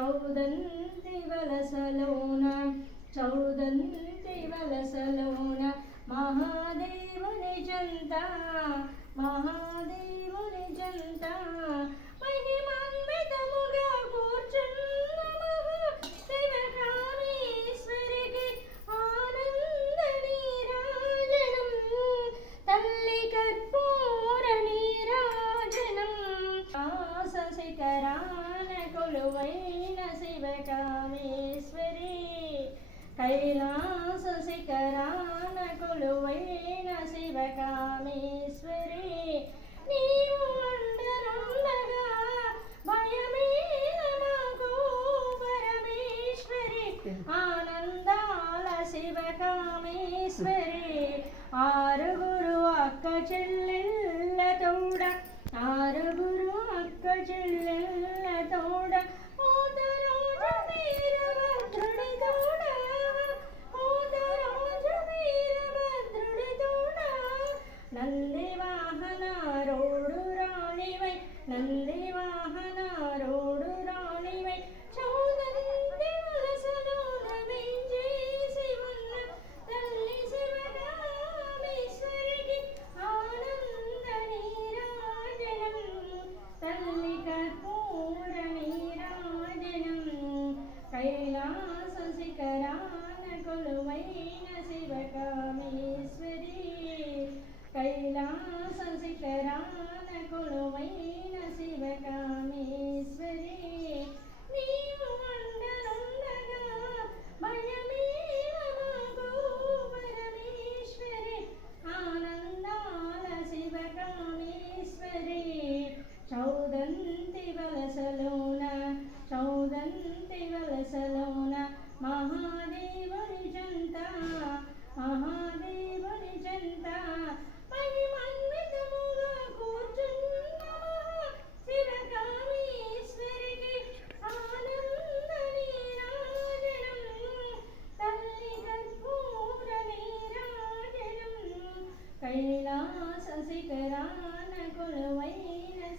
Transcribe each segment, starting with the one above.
चौदन्ति वलसलोना चौदन्ती वलसलोणा महादेव निजन्ता महा आनन्द शिवकामेश्वरे आरु गुरु अल्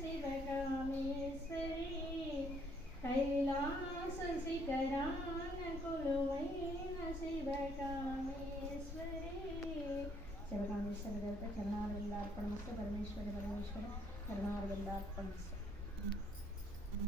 சிவகாமேஸ்வரி சிவகாமேஸ்வரர்கள் சரணாரதல்லார்ப்பணமஸ்து பரமேஸ்வரி பரமேஸ்வரர் சரணாரதல்லார்ப்பணமஸ்து